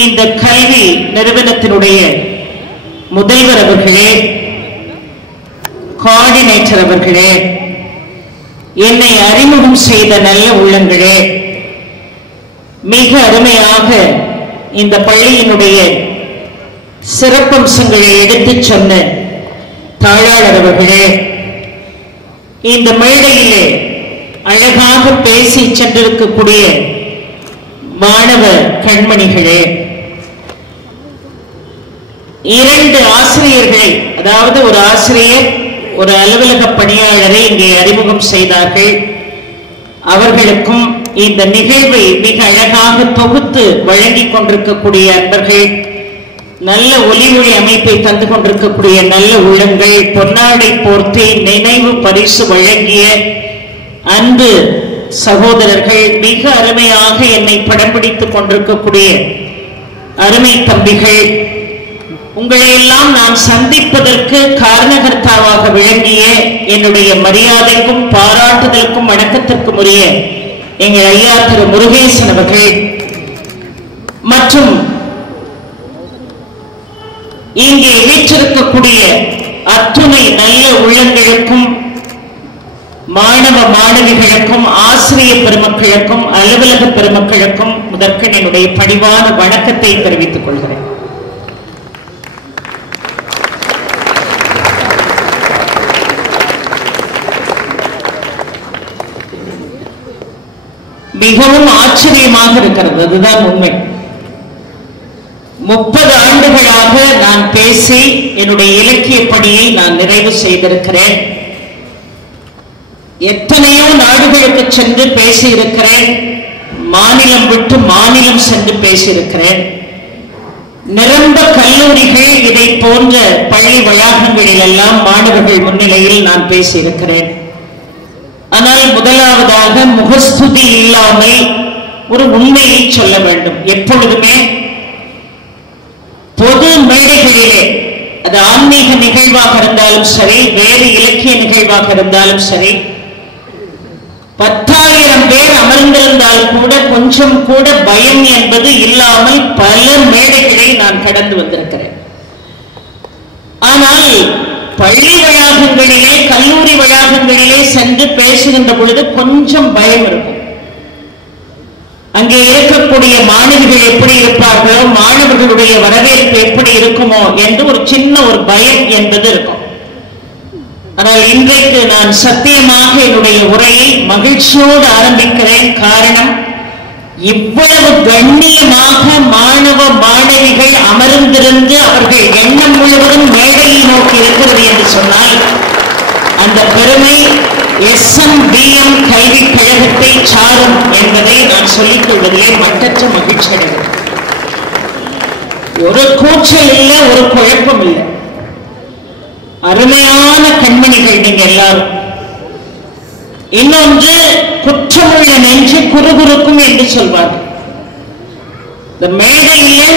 இந்த கல்வி நிறுவனத்தினுடைய முதல்வர் அவர்களே, கோஆர்டினேட்டர் அவர்களே, என்னை அறிமுகம் செய்த நல்ல உள்ளங்களே, மிக அருமையாக இந்த பள்ளியினுடைய சிறப்பம்சங்களை எடுத்துச் சொன்ன தாளாளர் அவர்களே, இந்த மேடையிலே அழகாக பேசி சென்றிருக்கக்கூடிய மாணவ கண்மணிகளே, இரண்டு ஆசிரியர்களை, அதாவது ஒரு ஆசிரியர் ஒரு அலுவலக பணியாளரை இங்கே அறிமுகம் செய்தார்கள். அவர்களுக்கும் இந்த நிகழ்வை மிக அழகாக தொகுத்து வழங்கிக் கொண்டிருக்கக்கூடிய அன்பர்கள், நல்ல ஒலி ஒளி அமைப்பை தந்து கொண்டிருக்கக்கூடிய நல்ல உள்ளங்கள், பொன்னாடை போர்த்தி நினைவு பரிசு வழங்கிய அன்பு சகோதரர்கள், மிக அருமையாக என்னை படம் பிடித்துக் கொண்டிருக்கக்கூடிய அருமை தம்பிகள், உங்களை எல்லாம் நான் சந்திப்பதற்கு காரணகர்த்தாவாக விளங்கிய என்னுடைய மரியாதைக்கும் பாராட்டுதலுக்கும் வணக்கத்திற்கும் உரிய எங்கள் ஐயா திரு முருகேசன் அவர்கள் மற்றும் இங்கே வீற்றிருக்கக்கூடிய அத்துணை நல்ல உள்ளங்களுக்கும், மாணவ மாணவிகளுக்கும், ஆசிரியர் பெருமக்களுக்கும், அலுவலக பெருமக்களுக்கும் முதற்கண் என்னுடைய பணிவான வணக்கத்தை தெரிவித்துக் கொள்கிறேன். மிகவும் ஆச்சரியமாக இருக்கிறது, அதுதான் உண்மை. 30 ஆண்டுகளாக நான் பேசி என்னுடைய இலக்கிய பணியை நான் நிறைவு செய்திருக்கிறேன். எத்தனையோ நாடுகளுக்கு சென்று பேசியிருக்கிறேன். மாநிலம் விட்டு மாநிலம் சென்று பேசியிருக்கிறேன். நிரம்ப கல்லூரிகள், இதை போன்ற பள்ளி வளாகங்களில் எல்லாம் மாணவர்கள் முன்னிலையில் நான் பேசியிருக்கிறேன். ஆனால் முதலாவதாக முகஸ்துதி இல்லாமல் ஒரு உண்மையை சொல்ல வேண்டும். எப்பொழுதுமே பொது மேடைகளிலே, அது ஆன்மீக நிகழ்வாக இருந்தாலும் சரி, வேறு இலக்கிய நிகழ்வாக இருந்தாலும் சரி, 10,000 பேர் அமர்ந்திருந்தால் கூட கொஞ்சம் கூட பயம் என்பது இல்லாமல் பல மேடைகளை நான் கடந்து வந்திருக்கிறேன். ஆனால் பள்ளி வளாகங்களிலே, கல்லூரி வளாகங்களிலே சென்று பேசுகின்ற பொழுது கொஞ்சம் பயம் இருக்கும். அங்கே இருக்கக்கூடிய மாணவிகள் எப்படி இருப்பார்களோ, மாணவர்களுடைய வரவேற்பு எப்படி இருக்குமோ என்று ஒரு சின்ன ஒரு பயம் என்பது இருக்கும். ஆனால் இன்றைக்கு நான் சத்தியமாக என்னுடைய உரையை மகிழ்ச்சியோடு ஆரம்பிக்கிறேன். காரணம், இவ்வளவு கண்ணியமாக மாணவ மாணவிகள் அமர்ந்திருந்து அவர்கள் எண்ணம் முழுவதும் மேடையை நோக்கி இருக்கிறது என்று சொன்னால், அந்த பெருமை SMBM கல்விக் கழகத்தை சாரும் என்பதை நான் சொல்லிக் கொள்வதிலே மட்டற்ற மகிழ்ச்சி அடைகிறேன். ஒரு கூச்சல் இல்லை, ஒரு குழப்பம் இல்லை. அருமையான கண்மணிகள் நீங்க எல்லாரும். இன்னொன்று, குற்றமுள்ள நெஞ்சு குறுகுறுக்கும் என்று சொல்வார்கள். இந்த மேடையிலே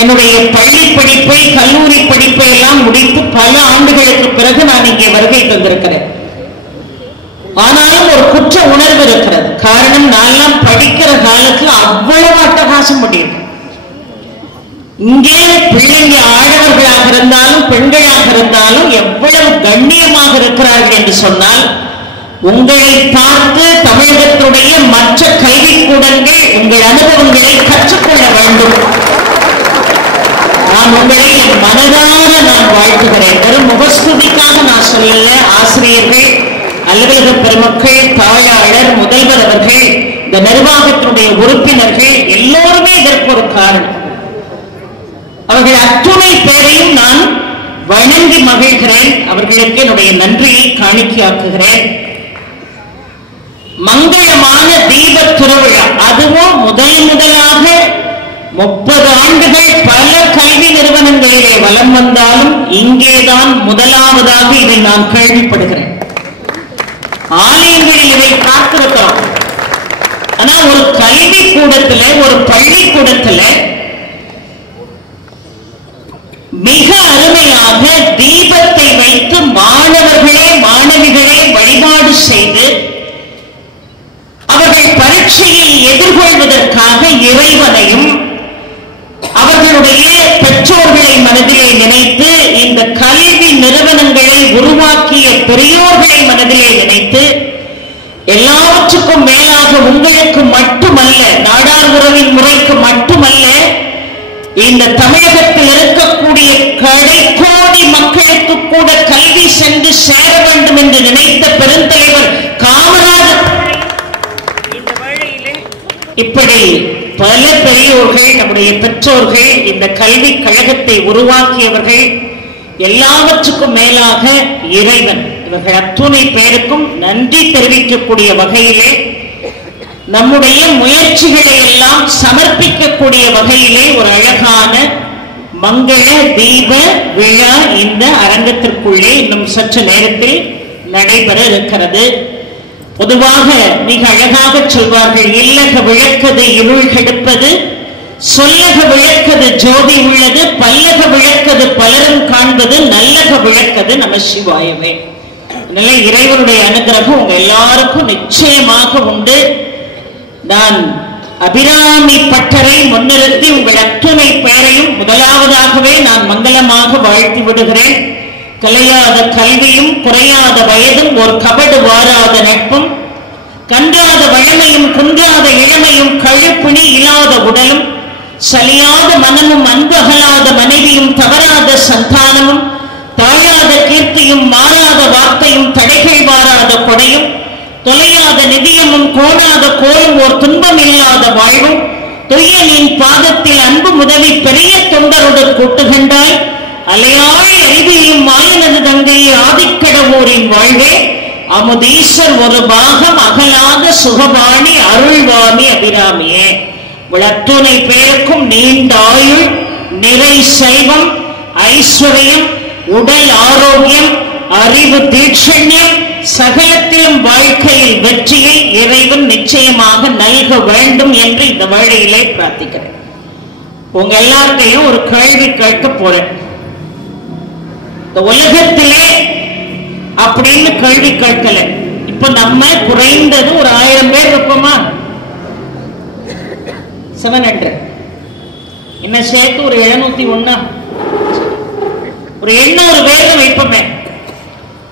என்னுடைய பள்ளி படிப்பை, கல்லூரி படிப்பை எல்லாம் முடித்து பல ஆண்டுகளுக்கு பிறகு நான் இங்கே வருகை தந்திருக்கிறேன். ஆனாலும் ஒரு குற்ற உணர்வு இருக்கிறது. காரணம், நான் படிக்கிற காலத்தில் அவ்வளவு அட்டகாசம் முடியும். இங்கே பிள்ளைங்க ஆடவர்களாக இருந்தாலும் பெண்களாக இருந்தாலும் எவ்வளவு கண்ணியமாக இருக்கிறார்கள் என்று சொன்னால், உங்களை பார்த்து தமிழகத்துடைய மற்ற கல்விக்கூடங்கள் உங்கள் அனுபவங்களை கற்றுக்கொள்ள வேண்டும். நான் உங்களை என் மனதார நான் வாழ்த்துகிறேன். வெறும் முகஸ்துதிக்காக நான் சொல்லல. ஆசிரியர்கள், அலுவலக பெருமக்கள், தாளாளர், முதல்வர் அவர்கள், இந்த நிர்வாகத்தினுடைய உறுப்பினர்கள் எல்லோருமே இதற்கு ஒரு காரணம். அவர்கள் அத்துணை பேரையும் நான் வணங்கி மகிழ்கிறேன். அவர்களுக்கு என்னுடைய நன்றியை காணிக்கையாக்குகிறேன். மங்களமான தீப திருவிழா, அதுவும் முதலாக 30 ஆண்டுகள் பல கல்வி நிறுவனங்களிலே வலம் வந்தாலும் இங்கேதான் முதலாவதாக இதை நான் கேள்விப்படுகிறேன். ஆலயங்களில் இதை பார்த்திருக்கிறோம். ஆனால் ஒரு கல்வி கூடத்தில், ஒரு பள்ளிக்கூடத்தில் மிக அருமையாக தீபத்தை வைத்து மாணவர்களே மாணவிகளே வழிபாடு செய்து அவர்கள் பரீட்சையை எதிர்கொள்வதற்காக இறைவனையும் பெரியோர்களை மனதிலே நினைத்து எல்லாவற்றுக்கும் மேலாக உங்களுக்கு மட்டுமல்ல, நாடார் உறவின் முறைக்கு மட்டுமல்ல, இந்த தமிழகத்தில் இருக்கக்கூடிய கடைக்கோடி மக்களுக்கு கூட கல்வி சென்று சேர வேண்டும் என்று நினைத்த பெருந்தலைவர் காமராஜர் இந்த வேளையிலே இப்படி பல பெரியோர்கள், நம்முடைய பெற்றோர்கள், இந்த கல்வி கழகத்தை உருவாக்கியவர்கள், எல்லாவற்றுக்கும் மேலாக இறைவன், இவர்கள் அத்துணை பேருக்கும் நன்றி தெரிவிக்கக்கூடிய வகையிலே நம்முடைய முயற்சிகளை எல்லாம் சமர்ப்பிக்கக்கூடிய வகையிலே ஒரு அழகான மங்கள தீப விழா இந்த அரங்கத்திற்குள்ளே இன்னும் சற்று நேரத்தில் நடைபெற இருக்கிறது. பொதுவாக மிக அழகாக சொல்வார்கள், இல்லக விளக்கது இருள் கெடுப்பது, சொல்லக விளக்கது ஜோதி உள்ளது, பல்லக விளக்கது பலரும் காண்பது, நல்லக விளக்கது நம சிவாயவே. அதனால இறைவனுடைய அனுகிரகம் உங்க எல்லாருக்கும் நிச்சயமாக உண்டு. நான் அபிராமி பட்டரை முன்னிறுத்தி உங்கள் அத்துணை பெயரையும் முதலாவதாகவே நான் மங்களமாக வாழ்த்தி விடுகிறேன். கலையாத கல்வியும் குறையாத வயதும் ஒரு கபடு வாராத நட்பும் கன்றாத வழமையும் குன்றாத இளமையும் கழுப்புணி இல்லாத உடலும் சலியாத மனமும் அன்பகலாத மனைவியும் தவறாத சந்தானமும் தாழாத கீர்த்தியும் மாறாத வார்த்தையும் தடைகள் வாராத கொடையும் தொலையாத நிதியமும் கோணாத கோலும் ஓர் துன்பம் இல்லாத வாழ்வும் துய்யனின் பாதத்தில் அன்பு முதவி பெரிய தொண்டரோடு கூட்டுகண்டாய் அலையாழ் அறிவியும் மாயனது தங்கையை ஆதிக்கடவோரின் வாழ்வே அமுதீஸ்வர் ஒரு பாகம் அகலாத சுகபாணி அருள்வாமி அபிராமியே. அத்துணை பேருக்கும் நீண்ட ஆயுள், நிறை செல்வம், ஐஸ்வர்யம், உடல் ஆரோக்கியம், அறிவு தீட்சண்யம், சகலத்திலும் வாழ்க்கையில் வெற்றியை இறைவன் நிச்சயமாக நல்க வேண்டும் என்று இந்த வேளையிலே பிரார்த்திக்கிறேன். உங்க எல்லார்ட்டையும் ஒரு கேள்வி கேட்க போறேன். இந்த உலகத்திலே அப்படின்னு கேள்வி கேட்கல. இப்ப நம்ம குறைந்தது ஒரு 1000 பேர் இருப்போமா? 700 என்ன சேர்த்து ஒரு 701, ஒரு 800 பேர் வைப்போமே.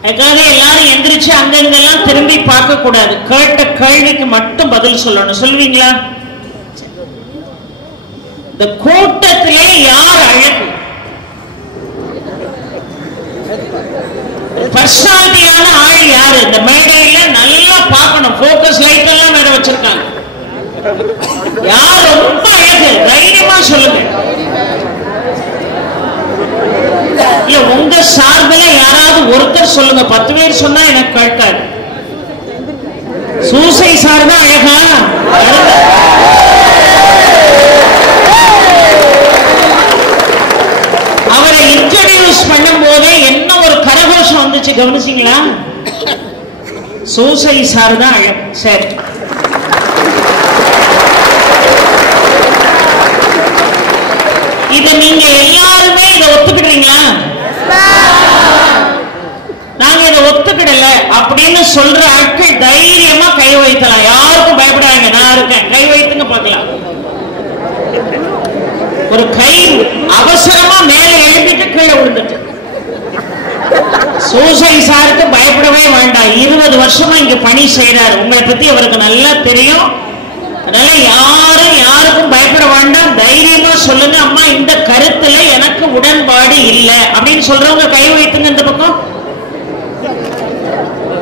அதுக்காக எல்லாரும் எந்திரிச்சு அங்கெல்லாம் திரும்பி பார்க்க கூடாது. கேட்ட கேள்விக்கு மட்டும் பதில் சொல்லணும். சொல்வீங்களா? இந்த கூட்டத்திலே யார் அழகு, பர்சனாலிட்டியான ஆள் யாரு? இந்த மேடையில நல்லா பார்க்கணும். போக்கஸ் லைட் எல்லாம் வேற வச்சிருக்காங்க. யார் ரொம்ப அழகு? தைரியமா சொல்லுங்க. இல்ல உங்க சார்பில் யாராவது ஒருத்தர் சொல்லுங்க. 10 பேர் சொன்னா எனக்கு கேட்காது. சூசை சார் தான் அழகா? அவரை இன்ட்ரோடியூஸ் பண்ணும் போதே என்ன ஒரு கரகோஷம் வந்துச்சு, கவனிச்சீங்களா? சூசை சார் தான் அழகு. சரி, இதை நீங்க எல்லாருமே இதை ஒத்துக்கிட்டீங்களா? நாங்க இதை ஒத்துக்கிடல அப்படின்னு சொல்ற ஆட்கள் தைரியமா கை வைத்தலாம். யாருக்கும் பயப்படாங்க. நான் இருக்கேன், கை வைத்துங்க பார்க்கலாம். ஒரு கை அவசரமா மேல எழுப்பிட்டு கீழே விழுந்துட்டு. சூசை சாருக்கு பயப்படவே வேண்டாம். 20 வருஷமா இங்க பணி செய்யறாரு. உங்களை பத்தி அவருக்கு நல்லா தெரியும். அதனால யாருக்கும் பயப்பட வேண்டாம். தைரியமா சொல்லுங்க, அம்மா இந்த கருத்துல எனக்கு உடன்பாடு இல்லை அப்படின்னு சொல்றவங்க கை வைத்துங்க. இந்த பக்கம்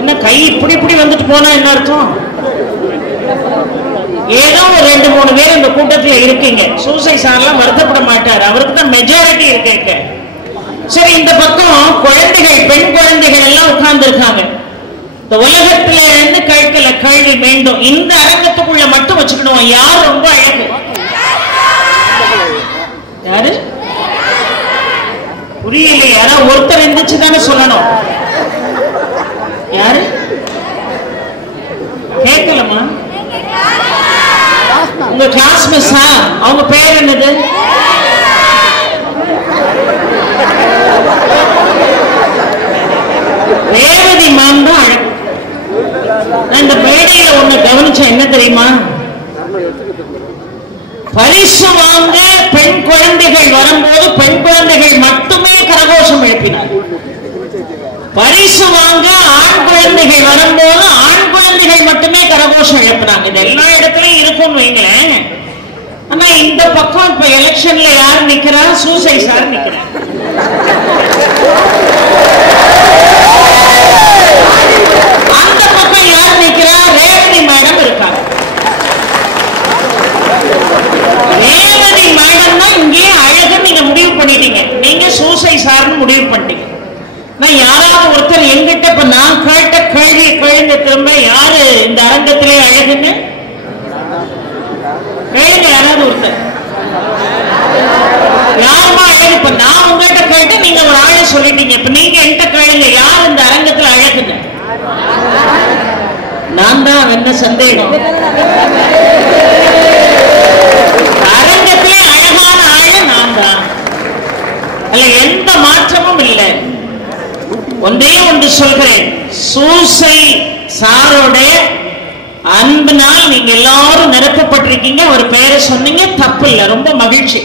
என்ன கை இப்படி இப்படி வந்துட்டு போனா என்ன அர்த்தம்? ஏதோ ஒரு 2-3 பேர் இந்த கூட்டத்தில் இருக்கீங்க. சூசை சார்லாம் வருத்தப்பட மாட்டார். அவருக்கு தான் மெஜாரிட்டி இருக்கு. சரி, இந்த பக்கம் குழந்தைகள், பெண் குழந்தைகள் எல்லாம் உட்கார்ந்து இருக்காங்க. இந்த உலகத்துல இருந்து கேட்கல கேள்வி வேண்டும். இந்த அரங்கத்துக்குள்ள மட்டும் வச்சுக்கணும். யார் ரொம்ப அழகு? யாரு? புரியல. யாராவது ஒருத்தர் இருந்துச்சு தானே சொல்லணும். யாரு? கேட்கலமா? உங்க கிளாஸ் மிஸ்ஸா? அவங்க பேர் என்னது? ரேவதி மேம் தான் அழகு. நான் இந்த மேடையில ஒண்ணு கவனிச்சேன். என்ன தெரியுமா? பரிசு வாங்க பெண் குழந்தைகள் வரும்போது பெண் குழந்தைகள் மட்டுமே கரகோஷம் எழுப்பினார். பரிசு வாங்க ஆண் குழந்தைகள் வரும்போது ஆண் குழந்தைகள் மட்டுமே கரகோஷம் எழுப்புறாங்க. இது எல்லா இடத்துலயும் இருக்கும்னு வைங்களேன். ஆனா இந்த பக்கம் இப்ப எலெக்ஷன்ல யார் நிக்கிறா? சூசைட் சார் நிக்கிறார். அந்த பக்கம் யார் நிக்கிறா? ரேவதி மேடம் இருக்காங்க. ரேவதி மேடம் தான் இங்கே அழகு நீங்க முடிவு பண்ணிட்டீங்க. நீங்க சூசைட் சார்னு முடிவு பண்ணிட்டீங்க. நான் யாராவது ஒருத்தர் எங்கிட்ட இப்ப நான் கேட்ட கேள்வி கேளுங்க திரும்ப, யாரு இந்த அரங்கத்திலே அழகுன்னு கேளுங்க. யாராவது ஒருத்தர் யாருமா அழகு? இப்ப நான் உங்ககிட்ட கேட்டு நீங்க ஒரு ஆளை சொல்லிட்டீங்க. இப்ப நீங்க என்கிட்ட கேளுங்க, யார் இந்த அரங்கத்துல அழகுன்னு? நான் தான். என்ன சந்தேகம்? அரங்கத்திலே அழகான ஆளு நான் தான். அல்ல, எந்த மாற்றமும் இல்லை. ஒன்றே ஒன்று சொல்கிறேன், சூசை சாரோடைய அன்பினால் நீங்க எல்லாரும் நிரப்பப்பட்டிருக்கீங்க. ஒரு பெயரை சொன்னீங்க, தப்பு இல்லை, ரொம்ப மகிழ்ச்சி.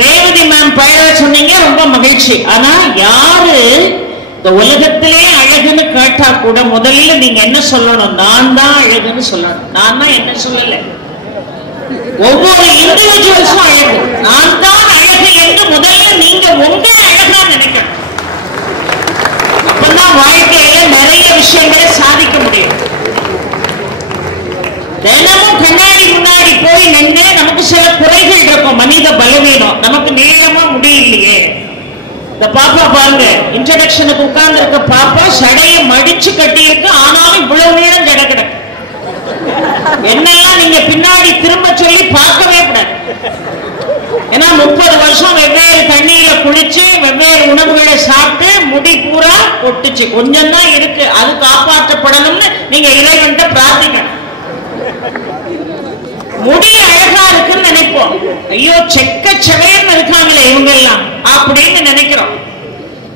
ரேவதி மேம் பெயரை சொன்னீங்க, ரொம்ப மகிழ்ச்சி. ஆனா யாரு இந்த உலகத்திலே அழகுன்னு கேட்டா கூட முதல்ல நீங்க என்ன சொல்லணும்? நான் தான் அழகுன்னு சொல்லணும். நான் தான் என்ன சொல்லல, ஒவ்வொரு இண்டிவிஜுவல்ஸும் அழகு. நான் தான் அழகு என்று முதல்ல நீங்க உங்களை அழகா நினைக்கணும். அப்பதான் வாழ்க்கையில நிறைய விஷயங்களை சாதிக்க முடியும். தினமும் கண்ணாடி முன்னாடி போய் நின்று நமக்கு சில குறைகள் இருக்கும், மனித பலவீனம். நமக்கு நீளமா முடியலையே. இந்த பாப்பா பாருங்க, இன்ட்ரடக்ஷனுக்கு உட்கார்ந்து இருக்க பாப்பா சடையை மடிச்சு கட்டி இருக்கு, ஆனாலும் இவ்வளவு நேரம் ஜட கிடக்கு. என்னெல்லாம் நீங்க பின்னாடி திரும்ப சொல்லி பார்க்கவே கூடாது. ஏன்னா 30 வருஷம் வெவ்வேறு தண்ணீர குளிச்சு வெவ்வேறு உணவுகளை சாப்பிட்டு முடி பூரா ஒட்டுச்சு. கொஞ்சம் தான் இருக்கு, அது காப்பாற்றப்படணும்னு நீங்க இறைவன்கிட்ட பிரார்த்திக்கணும். முடி அழகா இருக்குன்னு நினைப்போம், ஐயோ செக்க செவையன்னு இருக்காங்களே இவங்க எல்லாம் அப்படின்னு நினைக்கிறோம்.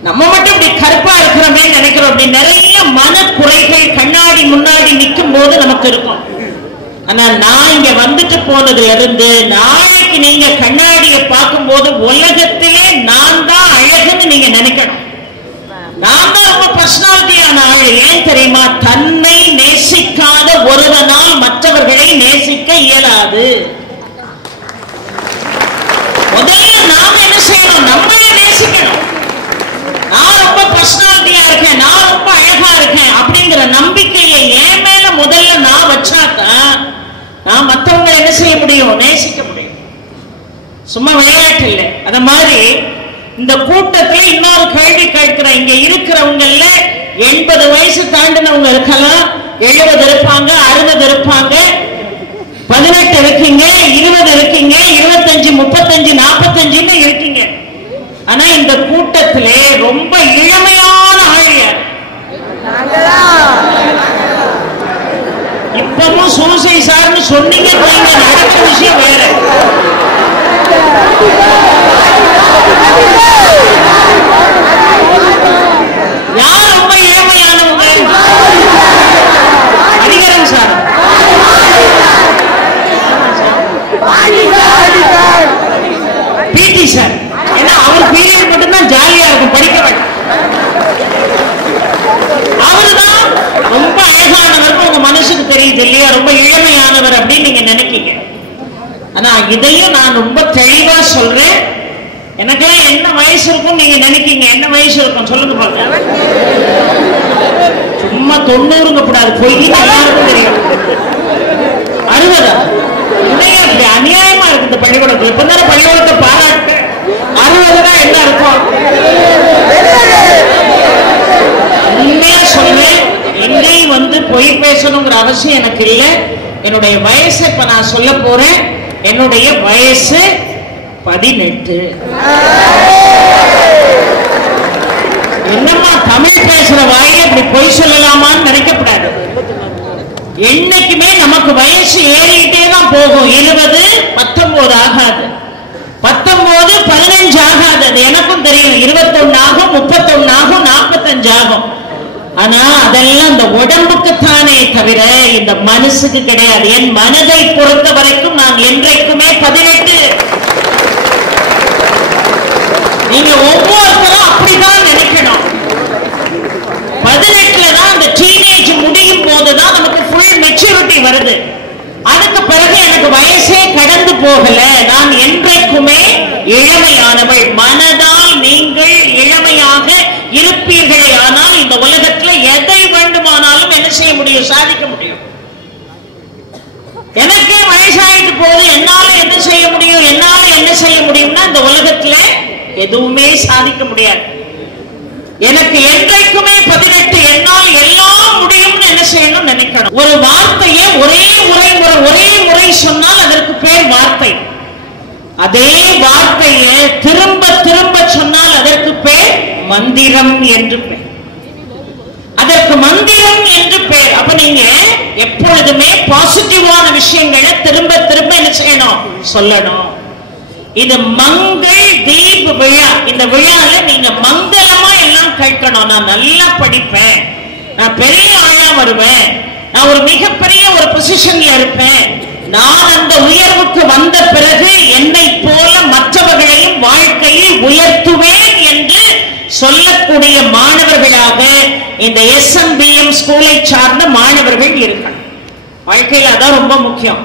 நம்ம மட்டும் இப்படி கருப்பா இருக்கிறோமே நினைக்கிறோம். அப்படி நிறைய மனக்குறைகள் கண்ணாடி முன்னாடி நிற்கும் போது நமக்கு இருக்கும். ஆனா நான் இங்க வந்துட்டு போனதுல இருந்து நாளைக்கு நீங்க கண்ணாடியை பார்க்கும் போது உலகத்திலே நான் தான் அழகுன்னு நீங்க நினைக்கணும். நான் தான் ரொம்ப பர்சனாலிட்டியான ஆள். ஏன் தெரியுமா? தன்னை நேசிக்காத ஒருவனால் மற்றவர்களை நேசிக்க இயலாது. முதல்ல நாம என்ன செய்யணும்? நம்மளை நேசிக்கணும். நான் ரொம்ப பர்சனாலிட்டியா இருக்கேன், நான் ரொம்ப அழகா இருக்கேன் அப்படிங்கிற நம்பிக்கையை என் மேல முதல்ல நான் வச்சாதான் நான் மற்றவங்களை என்ன செய்ய முடியும்? நேசிக்க முடியும். சும்மா விளையாட்டு இல்லை. அத மாதிரி இந்த கூட்டத்தில் இன்னொரு கேள்வி கேட்கிறேன். இங்க இருக்கிறவங்கல்ல 80 வயசு தாண்டினவங்க இருக்கலாம், 70 இருப்பாங்க, 60 இருப்பாங்க, 18 இருக்கீங்க, 20 இருக்கீங்க, 25, 35, 45 இருக்கீங்க. ஆனா இந்த கூட்டத்திலே ரொம்ப இளமையான ஆள் யார்? இப்பவும் சூசை சார்னு சொன்னீங்க, நடக்கிற விஷயம் வேற. யார் ரொம்ப இளமையானவங்க? அதிகாரம் சார், பிடி சார். ஏன்னா அவர் பீரியட் மட்டும்தான் ஜாலியா இருக்கும், படிக்க வேண்டாம். அவருதான் ரொம்ப அழகானவர் உங்க மனசுக்கு தெரியுது இல்லையா? ரொம்ப இளமையானவர் அப்படின்னு நீங்க நினைப்பீங்க. ஆனா இதையும் நான் ரொம்ப தெளிவா சொல்றேன். எனக்கெல்லாம் என்ன வயசு இருக்கும் நீங்க நினைக்கீங்க? என்ன வயசு இருக்கும் சொல்லுங்க பாருங்க. சும்மா 90ங்க கூடாது, பொய் எல்லாருக்கும் தெரியும். 60 அப்படி அநியாயமா இருக்கு இந்த பள்ளிக்கூடத்துல. இப்ப பள்ளிக்கூடத்தை பாராட்டு 60 என்ன இருக்கும்? உண்மையா சொல்றேன், எங்கேயும் வந்து பொய் பேசணுங்கிற அவசியம் எனக்கு இல்லை. என்னுடைய வயசை இப்ப நான் சொல்ல போறேன். என்னுடைய வயசு 18. என்னம்மா தமிழ் பேசுற வாயில இப்படி பொய் சொல்லலாமான்னு நினைக்கப்படாது. என்னைக்குமே நமக்கு வயசு ஏறிக்கிட்டே தான் போகும். 20, 19 ஆகாது, 19, 15 ஆகாது. அது எனக்கும் தெரியும். 21 ஆகும், 31 ஆகும், 45 ஆகும். ஆனா அதெல்லாம் இந்த உடம்புக்குத்தானே தவிர இந்த மனசுக்கு கிடையாது. என் மனதை பொறுத்த வரைக்கும் நான் என்றைக்குமே 18. நீங்க ஒவ்வொருத்தரும் அப்படிதான் நினைக்கணும். மெச்சூரிட்டி வருது. அதுக்கு பிறகு எனக்கு வயசே கடந்து போகல, நான் என்றைக்குமே இளமையானவள். மனதால் நீங்கள் இளமையாக இருப்பீர்களே ஆனால் இந்த உலகத்துல எதை வேண்டுமானாலும் என்ன செய்ய முடியும், சாதிக்க முடியும். எனக்கே வயசாயிட்டு போது, என்னால என்ன செய்ய முடியும், என்னால என்ன செய்ய முடியும்னா இந்த உலகத்துல எதுவுமே சாதிக்க முடியாது. எனக்கு என்றைக்குமே 18, என்னால் எல்லாம் முடியும்னு என்ன செய்யணும் நினைக்கணும். ஒரு வார்த்தையை ஒரே முறை சொன்னால் அதற்கு பேர் வார்த்தை. அதே வார்த்தையை திரும்ப திரும்ப சொன்னால் அதற்கு பேர் மந்திரம் என்று பேர். அதற்கு மந்திரம் என்று பேர். அப்ப நீங்க எப்பொழுதுமே பாசிட்டிவான விஷயங்களை திரும்ப திரும்ப என்ன செய்யணும், சொல்லணும். இது மங்கள் தீப விழா. இந்த விழால நீங்க மங்களமா எல்லாம் கேட்கணும். நான் நல்லா படிப்பேன், நான் பெரிய ஆளா வருவேன், நான் ஒரு மிகப்பெரிய ஒரு பொசிஷன்ல இருப்பேன், நான் அந்த உயர்வுக்கு வந்த பிறகு என்னை போல மற்றவர்களையும் வாழ்க்கையில் உயர்த்துவேன் என்று சொல்லக்கூடிய மாணவர்களாக இந்த SNBM ஸ்கூலை சார்ந்த மாணவர்கள் இருக்கணும். வாழ்க்கையில் அதான் ரொம்ப முக்கியம்.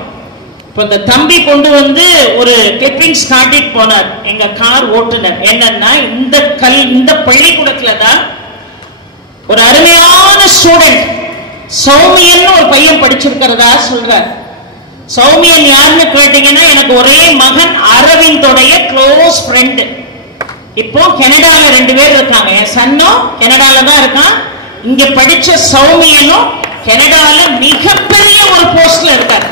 இப்ப இந்த தம்பி கொண்டு வந்து ஒரு கிளிப்பிங்ஸ் காட்டிட்டு போனார் எங்க கார் ஓட்டுநர். என்னன்னா இந்த பள்ளிக்கூடத்துல தான் ஒரு அருமையான ஸ்டூடெண்ட் சௌமியன் ஒரு பையன் படிச்சிருக்கிறதா சொல்றார். சௌமியன் யாருன்னு கேட்டீங்கன்னா எனக்கு ஒரே மகன் அரவிந்தோடைய க்ளோஸ் ஃப்ரெண்டு. இப்போ கனடால 2 பேர் இருக்காங்க. என் சன்னும் கனடால தான் இருக்கான். இங்க படிச்ச சௌமியனும் கனடால மிகப்பெரிய ஒரு போஸ்ட்ல இருக்காரு.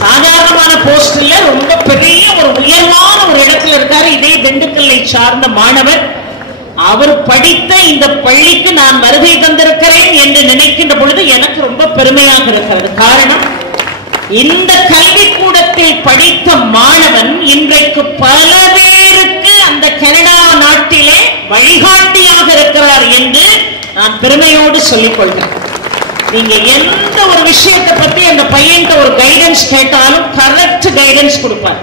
சாதாரணமான போஸ்ட் இல்ல, ரொம்ப பெரிய ஒரு உயர்வான ஒரு இடத்துல இருக்காரு. இதே திண்டுக்கல்லை சார்ந்த மாணவர். அவர் படித்த இந்த பள்ளிக்கு நான் வருகை தந்திருக்கிறேன் என்று நினைக்கின்ற பொழுது எனக்கு ரொம்ப பெருமையாக இருக்கிறது. காரணம், இந்த கல்விக்கூடத்தில் படித்த மாணவன் இன்றைக்கு பல பேருக்கு அந்த கனடா நாட்டிலே வழிகாட்டியாக இருக்கிறார் என்று நான் பெருமையோடு சொல்லிக் கொள்கிறேன். நீங்க எந்த ஒரு விஷயத்தை பத்தி அந்த பையன் ஒரு கைடன்ஸ் கேட்டாலும் கரெக்ட் கைடன்ஸ் கொடுப்பார்.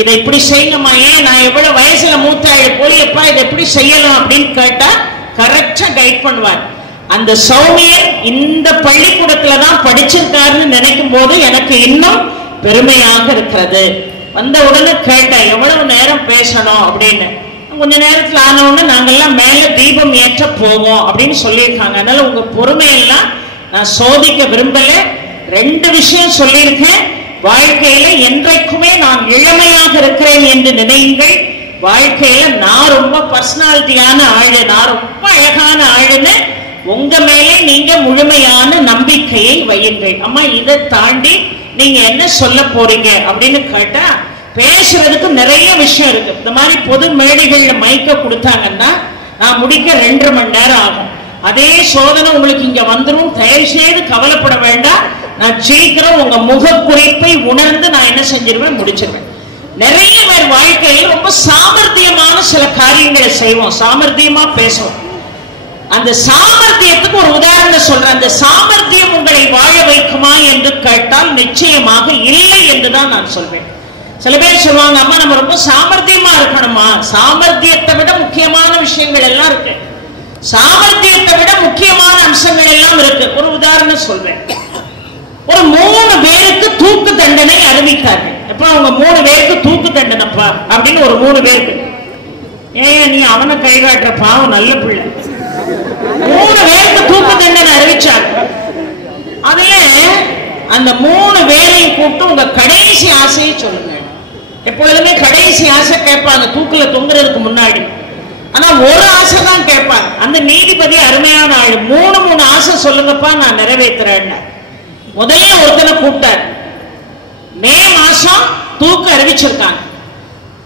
இதை இப்படி செய்யுங்கம்மா, ஏன் நான் எவ்வளவு வயசுல மூத்தாயிடு போய் எப்பா இதை எப்படி செய்யலாம் அப்படின்னு கேட்டா கரெக்டா கைட் பண்ணுவார். அந்த சௌமியன் இந்த பள்ளிக்கூடத்துல தான் படிச்சிருக்காருன்னு நினைக்கும் போது எனக்கு இன்னும் பெருமையாக இருக்கிறது. வந்த உடனே கேட்டேன் எவ்வளவு நேரம் பேசணும் அப்படின்னு. கொஞ்ச நேரத்தில் ஆனவுடனே நாங்கெல்லாம் மேல தீபம் ஏற்ற போவோம் அப்படின்னு சொல்லியிருக்காங்க. அதனால உங்க பொறுமையெல்லாம் நான் சோதிக்க விரும்பல. 2 விஷயம் சொல்லியிருக்கேன். வாழ்க்கையில என்றைக்குமே நான் இளமையாக இருக்கிறேன் என்று நினையுங்கள். வாழ்க்கையில நான் ரொம்ப பர்சனாலிட்டியான ஆளு, நான் ரொம்ப அழகான ஆளுன்னு உங்க மேலே நீங்க முழுமையான நம்பிக்கையை வையுங்கள். அம்மா இதை தாண்டி நீங்க என்ன சொல்ல போறீங்க அப்படின்னு கேட்டா பேசுறதுக்கு நிறைய விஷயம் இருக்கு. இந்த மாதிரி பொது மேடைகள்ல மைக்க கொடுத்தாங்கன்னா நான் முடிக்க 2.5 மணி நேரம் ஆகும். அதே சோதனை உங்களுக்கு இங்க வந்துடும். தயவு செய்து கவலைப்பட வேண்டாம். நான் சீக்கிரம் உங்க முக குறிப்பை உணர்ந்து நான் என்ன செஞ்சிருவேன், முடிச்சிருவேன். நிறைய பேர் வாழ்க்கையில் ரொம்ப சாமர்த்தியமான சில காரியங்களை செய்வோம், சாமர்த்தியமா பேசுவோம். அந்த சாமர்த்தியத்துக்கு ஒரு உதாரணம் சொல்றேன். அந்த சாமர்த்தியம் உங்களை வாழ வைக்குமா என்று கேட்டால் நிச்சயமாக இல்லை என்றுதான் நான் சொல்வேன். சில பேர் சொல்லுவாங்க அம்மா நம்ம ரொம்ப சாமர்த்தியமா இருக்கணுமா. சாமர்த்தியத்தை விட முக்கியமான விஷயங்கள் எல்லாம் இருக்கு. சாமர்த்தியத்தை விட முக்கியமான அம்சங்கள் எல்லாம் இருக்கு. ஒரு உதாரணம் சொல்றேன். ஒரு 3 பேருக்கு தூக்கு தண்டனை அறிவித்தார்கள். எப்ப அவங்க 3 பேருக்கு தூக்கு தண்டனைப்பா அப்படின்னு ஒரு 3 பேருக்கு. ஏன் நீ அவனை கை காட்டுற பாவம் நல்ல பிள்ளை. 3 பேருக்கு தூக்கு தண்டனை அறிவிச்சாங்க. அதுல அந்த 3 பேரையும் கூப்பிட்டு உங்க கடைசி ஆசையை சொல்லுங்க. எப்பொழுதுமே கடைசி ஆசை கேட்பாங்க தூக்குல தொங்குறதுக்கு முன்னாடி. ஆனா ஒரு ஆசை தான் கேட்பாங்க. அந்த நீதிபதி அருமையான ஆளு. 3 ஆசை சொல்லுங்கப்பா நான் நிறைவேற்றுறேன். முதல்ல ஒருத்தனை கூப்பிட்டார். மே மாசம் தூக்கு அறிவிச்சிருக்காங்க.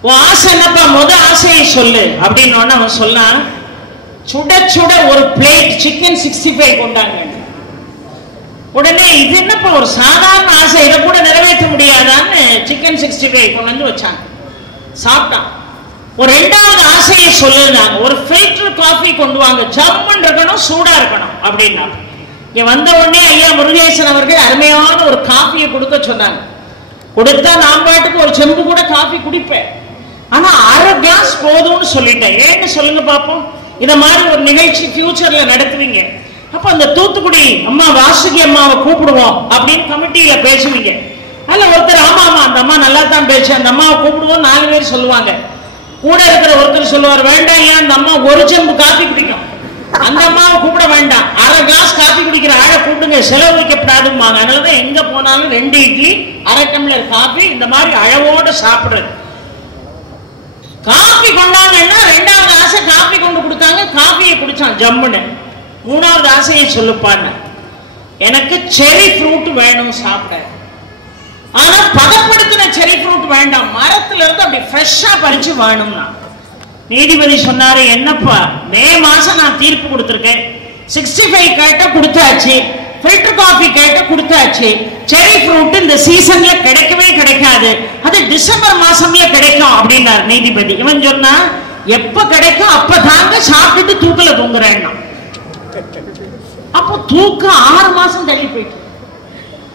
உன் ஆசை என்னப்பா, ஆசையை சொல்லு அப்படின்னு அவன் சொன்னான். சுட சுட ஒரு பிளேட் சிக்கன் 65 கொண்டாங்க. உடனே இது என்னப்பா ஒரு சாதாரண ஆசை, இதை கூட நிறைவேற்ற முடியாதான்னு சிக்கன் 65 கொண்டு வந்து வச்சாங்க. சாப்பிட்டான். ஒரு 2வது ஆசையை சொல்லுனாங்க. ஒரு ஃபில்டர் காஃபி கொண்டு வாங்க, ஜம்முன்னு இருக்கணும், சூடா இருக்கணும் அப்படின்னா. இங்க வந்த உடனே ஐயா முருகேசன் அவர்கள் அருமையான ஒரு காஃபியை கொடுக்க சொன்னாங்க. கொடுத்தா நான் பாட்டுக்கு ஒரு செம்பு கூட காஃபி குடிப்பேன். ஆனா 1/2 கிளாஸ் போதும்னு சொல்லிட்டேன். ஏன்னு சொல்லுங்க பாப்போம். இத மாதிரி ஒரு நிகழ்ச்சி ஃபியூச்சர்ல நடத்துவீங்க. அப்ப அந்த தூத்துக்குடி அம்மா வாசுகி அம்மாவை கூப்பிடுவோம் அப்படின்னு கமிட்டியில பேசுவீங்க. அதுல ஒருத்தர் ஆமா ஆமா அந்த அம்மா நல்லா தான் பேச்சு, அந்த அம்மாவை கூப்பிடுவோம் 4 பேர் சொல்லுவாங்க. கூட இருக்கிற ஒருத்தர் சொல்லுவார் வேண்டாம், ஏன் அந்த அம்மா ஒரு செம்பு காப்பி குடிக்கும், அந்த அம்மாவை கூப்பிட வேண்டாம், அரை கிளாஸ் காப்பி குடிக்கிற ஆளை கூப்பிடுங்க, செலவு வைக்கப்படாதுமாங்க. அதனாலதான் எங்க போனாலும் 2 இட்லி 1/2 டம்ளர் காப்பி இந்த மாதிரி அளவோட சாப்பிடுறது. காப்பி கொண்டாங்கன்னா 2வது ஆசை காப்பி கொண்டு கொடுத்தாங்க, காப்பியை குடிச்சான் ஜம்முன்னு. 3வது ஆசையை சொல்லுப்பான்னு, எனக்கு செரி ஃப்ரூட் வேணும் சாப்பிட. ஆனா பதப்படுத்தின செரி ஃப்ரூட் வேண்டாம், மரத்துல இருந்து அப்படி ஃப்ரெஷ்ஷா பறிச்சு வேணும்னா. நீதிபதி சொன்னாரு, என்னப்பா மே மாசம் நான் தீர்ப்பு கொடுத்திருக்கேன், 65 கேட்ட கொடுத்தாச்சு, ஃபில்டர் காஃபி கேட்ட கொடுத்தாச்சு, செரி ஃப்ரூட் இந்த சீசன்ல கிடைக்கவே கிடைக்காது, அது டிசம்பர் மாசம்ல கிடைக்கும் அப்படின்னாரு நீதிபதி. இவன் சொன்னா எப்ப கிடைக்கும் அப்பதாங்க சாப்பிட்டுட்டு தூக்கல தூங்குறேன்னா. அப்போ தூக்கம் 6 மாசம் தள்ளி போயிட்டு.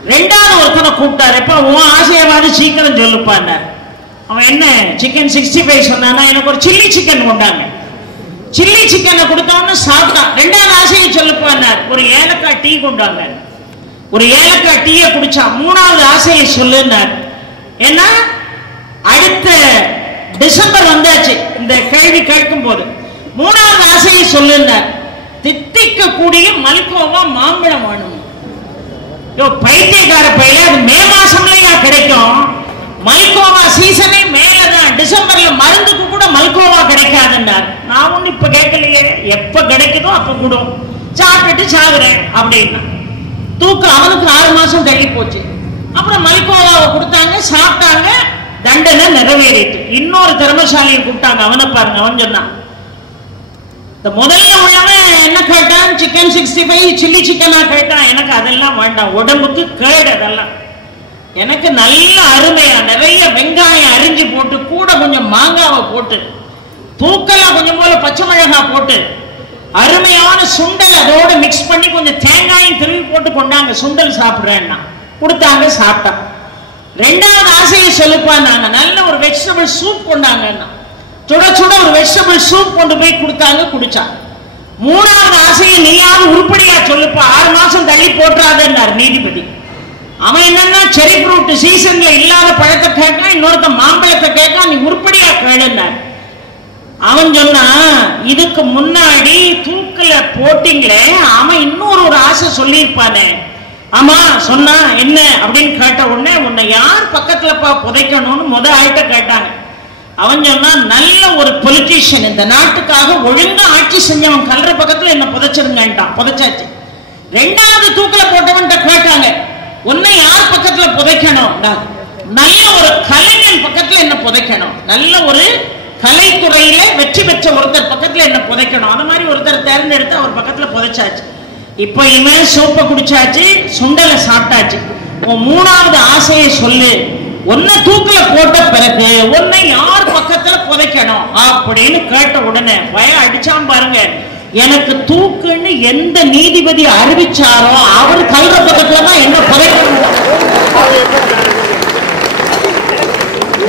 2வது ஒருத்தனை கூப்பிட்டாரு, எப்ப உன் ஆசையாவது சீக்கிரம் சொல்லுப்பான்னார். அவன் என்ன சிக்கன் 65 சொன்னானா, எனக்கு ஒரு சில்லி சிக்கன் கொண்டாங்க. சில்லி சிக்கனை கொடுத்தவன்னு சாப்பிட்டான். 2வது ஆசையை சொல்லுப்பான்னார், ஒரு ஏலக்காய் டீ கொண்டாங்க. ஒரு ஏலக்காய் டீயை குடிச்சான். 3வது ஆசையை சொல்லுன்னார். ஏன்னா அடுத்த டிசம்பர் வந்தாச்சு இந்த கேள்வி கேட்கும் போது. 3வது ஆசையை சொல்லுன்னார், தித்திக்க கூடிய மல்கோவா மாம்பழம் வேணும். பைத்தியக்கார பையில அது மே மாசம்லயா கிடைக்கும், மல்கோவா சீசனே மேலதான், டிசம்பர்ல மருந்துக்கு கூட மல்கோவா கிடைக்காதுன்னார். நான் ஒண்ணு இப்ப கேட்கலையே, எப்ப கிடைக்குதோ அப்ப கூட சாப்பிட்டுட்டு சாகுறேன் அப்படின்னா. தூக்கம் அவனுக்கு 6 மாசம் தள்ளி போச்சு. அப்புறம் மல்கோவாவை கொடுத்தாங்க, சாப்பிட்டாங்க, தண்டனை நிறைவேறிட்டு. இன்னொரு திறமசாலியை கூப்பிட்டாங்க, அவனை பாருங்க. அவன் சொன்னான், முதல்ல உள்ளவன் என்ன கேட்டான், சிக்கன் 65 சில்லி சிக்கனா கேட்டான். எனக்கு அதெல்லாம் வேண்டாம், உடம்புக்கு கேடு அதெல்லாம். எனக்கு நல்ல அருமையா நிறைய வெங்காயம் அரிஞ்சு போட்டு, கூட கொஞ்சம் மாங்காவை போட்டு, தூக்கெல்லாம் கொஞ்சம் போல பச்சை மிளகாய் போட்டு, அருமையான சுண்டல் அதோட மிக்ஸ் பண்ணி கொஞ்சம் தேங்காயும் திருவி போட்டு கொண்டாங்க, சுண்டல் சாப்பிடுறேன்னா. கொடுத்தாங்க, சாப்பிட்டான். 2வது ஆசையை சொல்லுப்பான், நாங்க நல்ல ஒரு வெஜிடபிள் சூப் கொண்டாங்கன்னா. சுட சுட ஒரு வெஜிடபிள் சூப் கொண்டு போய் கொடுத்தாங்க, குடிச்சான். 3வது ஆசையை நீயாவது உருப்படியா சொல்லுப்பா, 6 மாசம் தள்ளி போட்டுறாதுன்னார் நீதிபதி. அவன் என்னன்னா செரி ஃப்ரூட் சீசன்ல இல்லாத பழத்தை கேட்கான், இன்னொருத்த மாம்பழத்தை கேட்கான், நீ உருப்படியா கேளுன்னார். அவன் சொன்னா, இதுக்கு முன்னாடி தூக்கல போட்டிங்களே, அவன் இன்னொரு ஆசை சொல்லியிருப்பானே. ஆமா சொன்னா என்ன அப்படின்னு கேட்ட உடனே, உன்னை யார் பக்கத்துலப்பா புதைக்கணும்னு ஆயிட்ட கேட்டாங்க. அவன் சொன்னா, நல்ல ஒரு பொலிட்டீஷியன், இந்த நாட்டுக்காக ஒழுங்கா ஆட்சி செஞ்சவன் கல்ற பக்கத்துல என்ன புதைச்சிருங்கன்ட்டான். புதைச்சாச்சு. 2வது தூக்கல போட்டவன் கேட்டாங்க, உன்னை யார் பக்கத்துல புதைக்கணும், நல்ல ஒரு கலைஞன் பக்கத்துல என்ன புதைக்கணும், நல்ல ஒரு கலைத்துறையில வெற்றி பெற்ற ஒருத்தர் பக்கத்துல என்ன புதைக்கணும். அந்த மாதிரி ஒருத்தர் தேர்ந்தெடுத்து அவர் பக்கத்துல புதைச்சாச்சு. இப்ப இவன் சூப்பை குடிச்சாச்சு, சுண்டலை சாப்பிட்டாச்சு. 3வது ஆசையை சொல்லு, உன்னை தூக்கல போட்ட பிறகு உன்னை யார் பக்கத்துல புதைக்கணும் அப்படின்னு கேட்ட உடனே பயம் அடிச்சான் பாருங்க. எனக்கு தூக்குன்னு எந்த நீதிபதி அறிவிச்சாரோ அவர் கல்ற பக்கத்துல தான் என்ன புதைக்கணும்.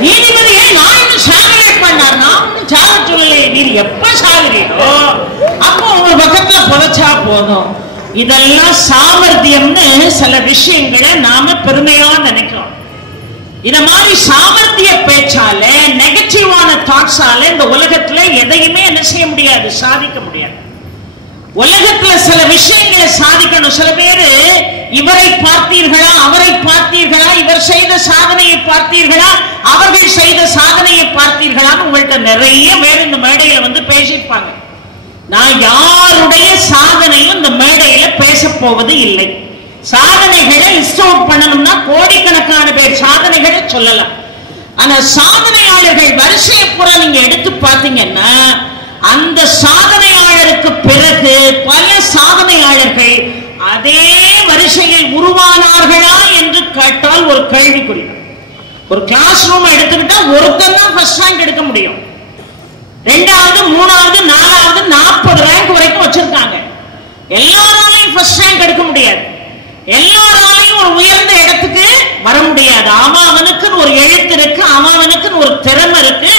நீதிபதியை நான் இன்னும் சாகலேட் பண்ணார், நான் ஒன்னும் சாக சொல்லலையே, நீர் எப்ப சாகுறீங்களோ அப்போ உங்க பக்கத்துல புதைச்சா போதும். இதெல்லாம் சாமர்த்தியம்னு சில விஷயங்களை நாம பெருமையா நினைக்கிறோம். இத மாதிரி சாமர்த்திய பேச்சால, நெகட்டிவான தாட்ஸால இந்த உலகத்துல எதையுமே என்ன செய்ய முடியாது, சாதிக்க முடியாது. உலகத்துல சில விஷயங்களை சாதிக்கணும். சில பேரு இவரை பார்த்தீர்களா, அவரை பார்த்தீர்களா, இவர் செய்த சாதனையை பார்த்தீர்களா, அவர்கள் செய்த சாதனையை பார்த்தீர்களான்னு உங்கள்கிட்ட நிறைய பேர் இந்த மேடையில வந்து பேசியிருப்பாங்க. நான் யாருடைய சாதனையும் இந்த மேடையில பேச போவது இல்லை. சாதனைகளை லிஸ்ட் அவுட் பண்ணணும்னா கோடிக்கணக்கான பேர் சாதனைகளை சொல்லலாம். ஆனா சாதனையாளர்கள் வரிசையை பூரா நீங்க எடுத்து பார்த்தீங்கன்னா, அந்த சாதனையாளருக்கு பிறகு பல சாதனையாளர்கள் அதே வரிசையில் உருவானார்களா என்று கேட்டால் ஒரு கேள்விக்குறி. ஒரு கிளாஸ் ரூம் எடுத்துக்கிட்டா ஒருத்தர் தான் ஃபர்ஸ்ட் ரேங்க் எடுக்க முடியும். 2வது 3வது 4வது 40 ரேங்க் வரைக்கும் வச்சிருக்காங்க. எல்லாராலையும் ஃபர்ஸ்ட் ரேங்க் எடுக்க முடியாது. எல்லாராலையும் ஒரு உயர்ந்த இடத்துக்கு வர முடியாது. அவனுக்கு ஒரு எழுத்து இருக்கு, அவனுக்கு ஒரு திறமை இருக்கு,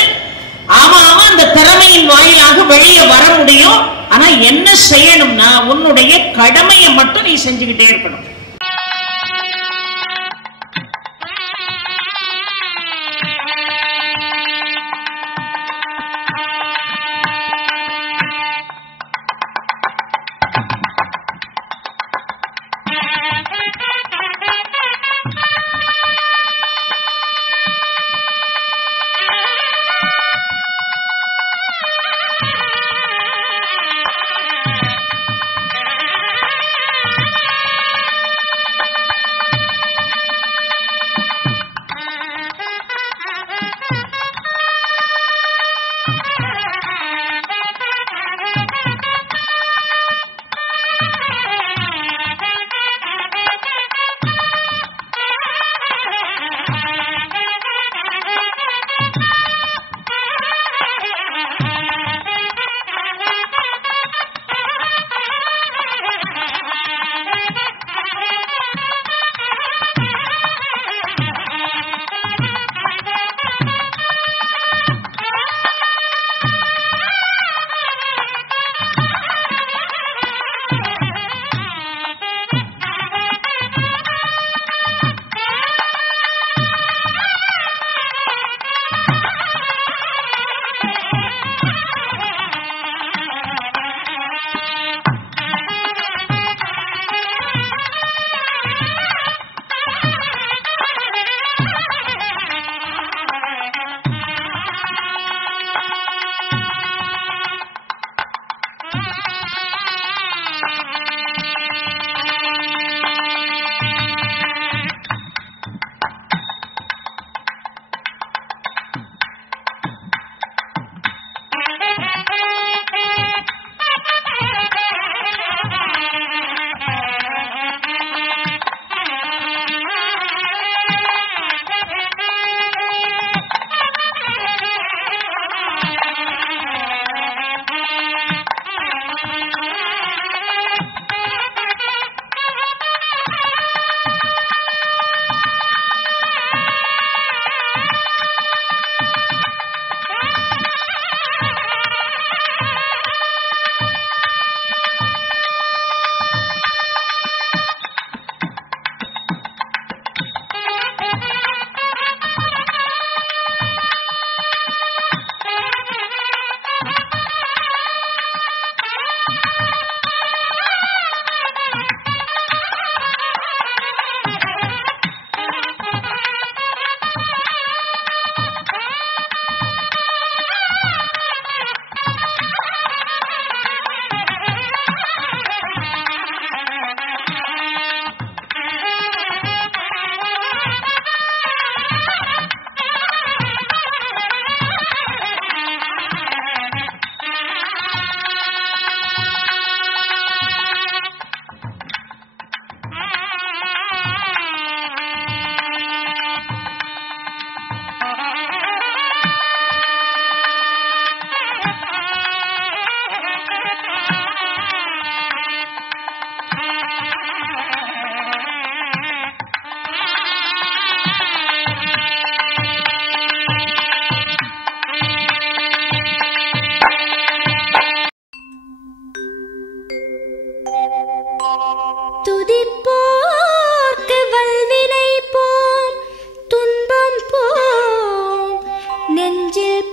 அவன் அந்த திறமையின் வாயிலாக வெளியே வர முடியும். ஆனா என்ன செய்யணும்னா உன்னுடைய கடமையை மட்டும் நீ செஞ்சுக்கிட்டே இருக்கணும்.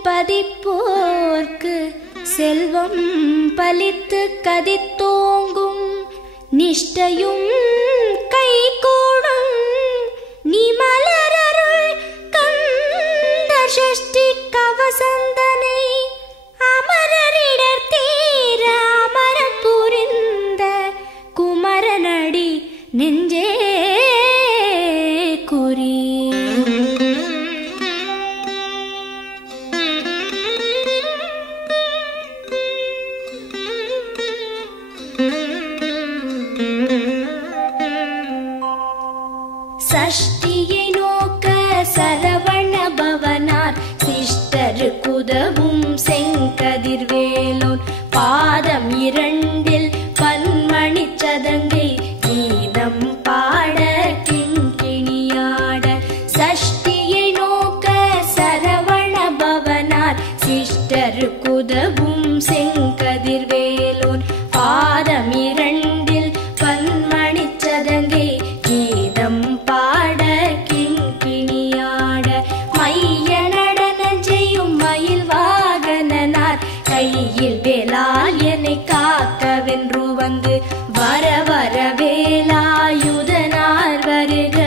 பதிப்போர்க்கு செல்வம் பலித்து கதித்தோங்கும் நிஷ்டையும் கைகூடும் நீ மலரருள் கந்த சஷ்டி கவசந்தனை அமரரிடர் தீர அமரம் புரிந்த குமரனடி நெஞ்சே குறி. சஷ்டியை நோக்க சரவண பவனார் சிஷ்டரு குதவும் செங்கதிர்வேலோன் பாதம் இரண்டில் பன்மணி சதங்கை கீதம் பாட கிண்கிணியாட. சஷ்டியை நோக்க சரவண பவனார் சிஷ்டரு குதவும் செங்கதிர்வேலோன் பாதம் இரண்டில் பன்மணிச் சதங்கை கீதம் பாட கிண்கிணியாட மைய நடன செய்யும் மயில் வாகனனார் கையில் வேலால் என்னை காக்கவென்று வந்து வர வர வேலாயுதனார் வருக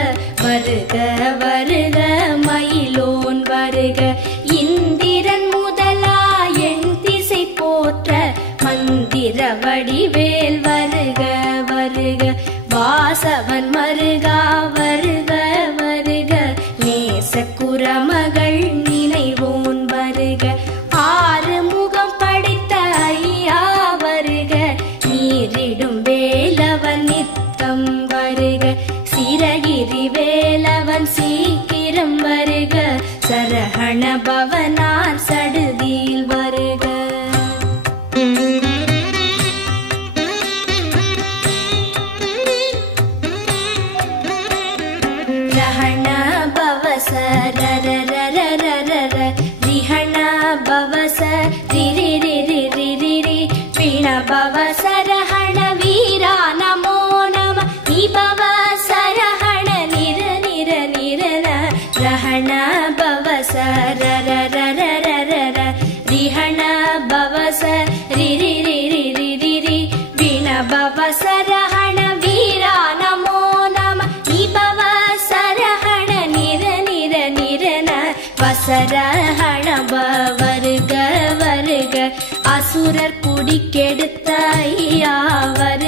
வருக வருக மயிலோன் வருக இந்திரன் முதலா என் திசை போற்ற மந்திர வடிவேல் வருக வருக வாசவன் மருகா வருக வருக நேச குரமகள் நினைவோன் வருக ஆறு முகம் படைத்த ஐயா வருக நீரிடும் வேலவன் நித்தம் வருக சிரகிரி வேலவன் சீக்கிரம் வருக சரஹண பவனார் சடுதியில் வருக ரஹண பவச ரரரரரரர ரிஹண பவச ரிரிரிரிரிரிரி பிண பவச ரஹண வீரா நமோ நம நிபவ சரஹண நிர நிர நிரன ரஹண பவச ரரரரரரர ரிஹண பவச ரிரிரிரிரிரிரி பிண பவச ரஹண வீரா நமோ நம நிபவ சரஹண நிர நிர நிரன வசரஹண வருக வருக அசுரர் குடிக்கெடுத்த ஐயா வருக